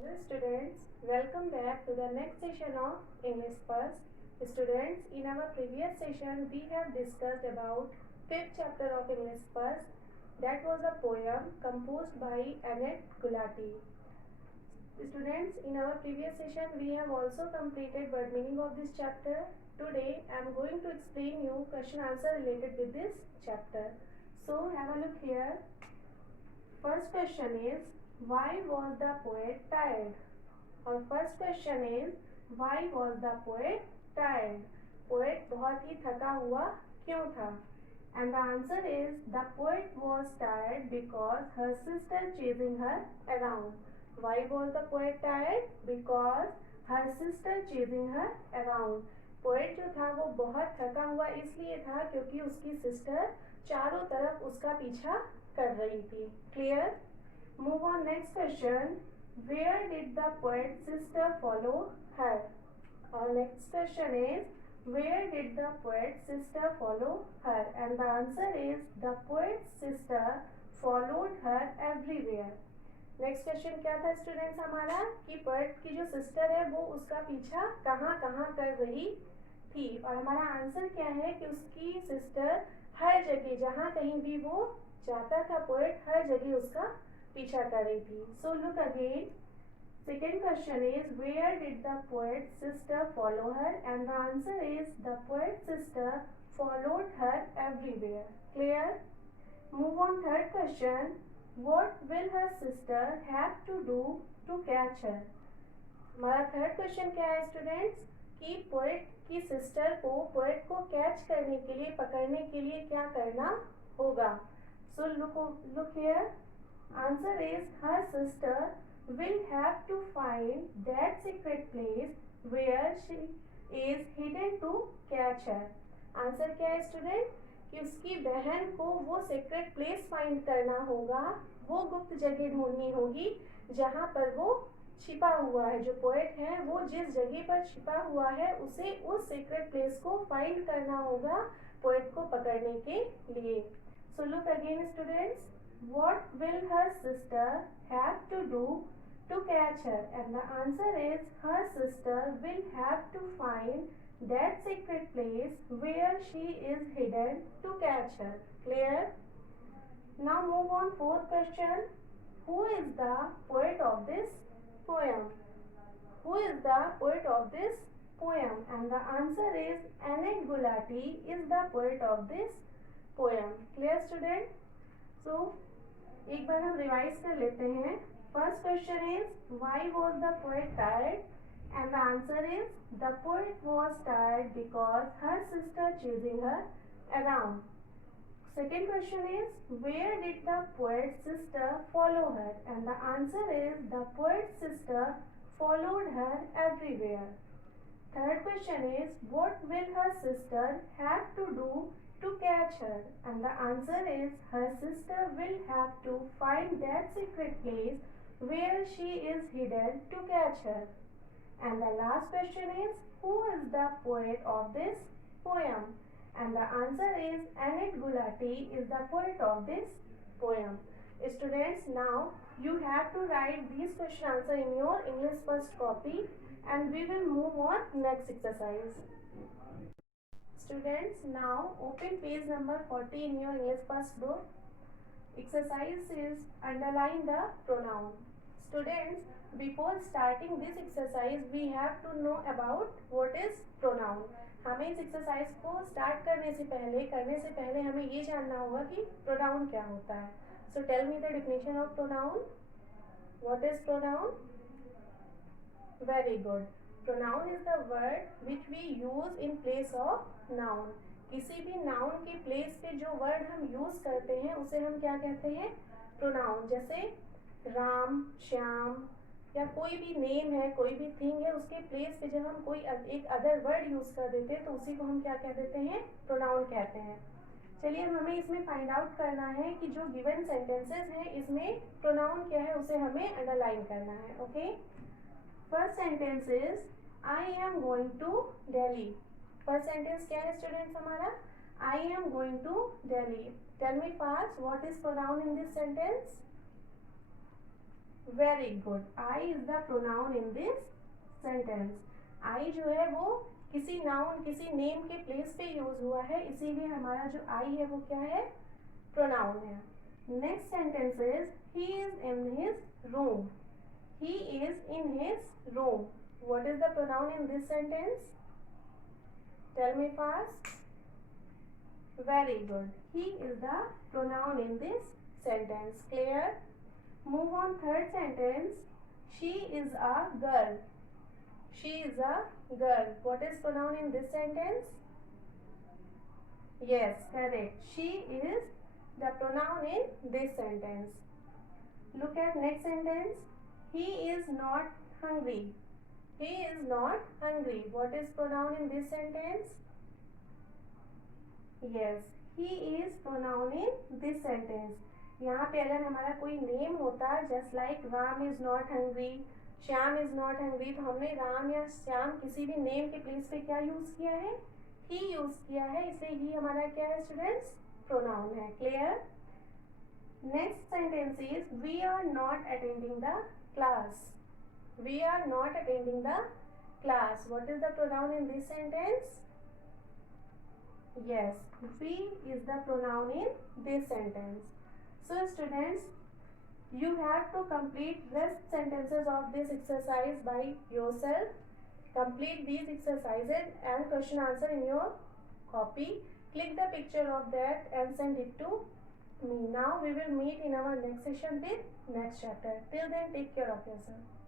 Hello students, welcome back to the next session of English First. Students, in our previous session we have discussed about fifth chapter of English First. That was a poem composed by Annette Gulati. Students, in our previous session we have also completed word meaning of this chapter. Today I am going to explain you question answer related with this chapter. So have a look here. First question is, why was the poet tired? और first question is why was the poet tired? Poet बहुत ही थका हुआ क्यों था? And the answer is the poet was tired because her sister chasing her around. Why was the poet tired? Because her sister chasing her around. Poet जो था वो बहुत थका हुआ इसलिए था क्योंकि उसकी सिस्टर चारों तरफ उसका पीछा कर रही थी. Clear? Move on next question. Where did the poet's sister follow her? Our next question is, where did the poet's sister follow her? And the answer is, the poet's sister followed her everywhere. Next question क्या था students हमारा कि poet की जो sister है वो उसका पीछा कहाँ कहाँ कर रही थी. और हमारा आंसर क्या है कि उसकी सिस्टर हर जगह जहाँ कहीं भी वो जाता था पोएट हर जगह उसका पीछा कर रही थी. So look again. Second question is, where did the poet's sister follow her? And the answer is, the poet's sister followed her everywhere. Clear? Move on third question. What will her sister have to do to catch her? हमारा third question क्या है students कि poet की sister को poet को catch करने के लिए पकड़ने के लिए क्या करना होगा. So look here. Answer is, her sister will have to find that secret place where she is hidden to catch her. Answer क्या है स्टूडेंट कि उसकी बहन को वो सीक्रेट प्लेस फाइंड करना होगा, वो गुप्त जगह ढूंढनी होगी जहाँ पर वो छिपा हुआ है. जो पोएट है वो जिस जगह पर छिपा हुआ है उसे उस सीक्रेट प्लेस को फाइंड करना होगा पोएट को पकड़ने के लिए. So look again students. What will her sister have to do to catch her? And the answer is, her sister will have to find that secret place where she is hidden to catch her. Clear? Now move on fourth question. Who is the poet of this poem? Who is the poet of this poem? And the answer is, Annette Gulati is the poet of this poem. Clear student? So एक बार हम revise कर लेते हैं. First question is, why was the poet tired? And the answer is, the poet was tired because her sister chasing her around. Second question is, where did the poet sister follow her? And the answer is, the poet sister followed her everywhere. Third question is, what will her sister have to do to catch her? And the answer is, her sister will have to find that secret place where she is hidden to catch her. And the last question is, who is the poet of this poem? And the answer is, Annette Gulati is the poet of this poem. Students, now you have to write these question answer in your English first copy and we will move on next exercise. Students, now open page number 40 in your English first book. Exercise is underline the pronoun. Students, before starting this exercise we have to know about what is pronoun. हमें इस exercise को start करने से पहले हमें ये जानना होगा कि प्रोनाउन क्या होता है. So tell me the definition of pronoun. What is pronoun? Very good. Pronoun is the word which we use in place of noun. किसी भी noun के place पे जो word हम use करते हैं उसे हम क्या कहते हैं? Pronoun. जैसे राम, श्याम या कोई भी name है, कोई भी thing है, उसके place पे जब हम कोई एक other word use कर देते हैं तो उसी को हम क्या कह देते हैं? Pronoun कहते हैं. चलिए अब हमें इसमें find out करना है कि जो given sentences हैं इसमें pronoun क्या है उसे हमें underline करना है. Okay? First sentence is, I am going to Delhi. First sentence क्या है स्टूडेंट्स हमारा? I am going to Delhi. Tell me fast, what is pronoun in this sentence? Very good. I is the pronoun in this sentence. I जो है वो किसी noun किसी name के place पे यूज हुआ है, इसीलिए हमारा जो आई है वो क्या है, प्रोनाउन है. Next sentence is he is in his room. He is in his room. What is the pronoun in this sentence? Tell me fast. Very good. He is the pronoun in this sentence. Clear? Move on third sentence. She is a girl. She is a girl. What is pronoun in this sentence? Yes, correct. She is the pronoun in this sentence. Look at next sentence. He is not hungry. He is not hungry. What is pronoun in this sentence? Yes, he is pronoun in this sentence. यहाँ पे अगर हमारा कोई name होता just like Ram is not hungry, Shyam is not hungry, तो हमने राम या श्याम किसी भी नेम के प्लेस पे क्या यूज किया है, ही यूज किया है, इसलिए ही हमारा क्या है स्टूडेंट्स, प्रोनाउन है. Clear? Next sentence is we are not attending the class. We are not attending the class. What is the pronoun in this sentence? Yes, we is the pronoun in this sentence. So students, you have to complete rest sentences of this exercise by yourself. Complete these exercises and question answer in your copy. Click the picture of that and send it to me. Now we will meet in our next session with next chapter. Till then, take care of yourself.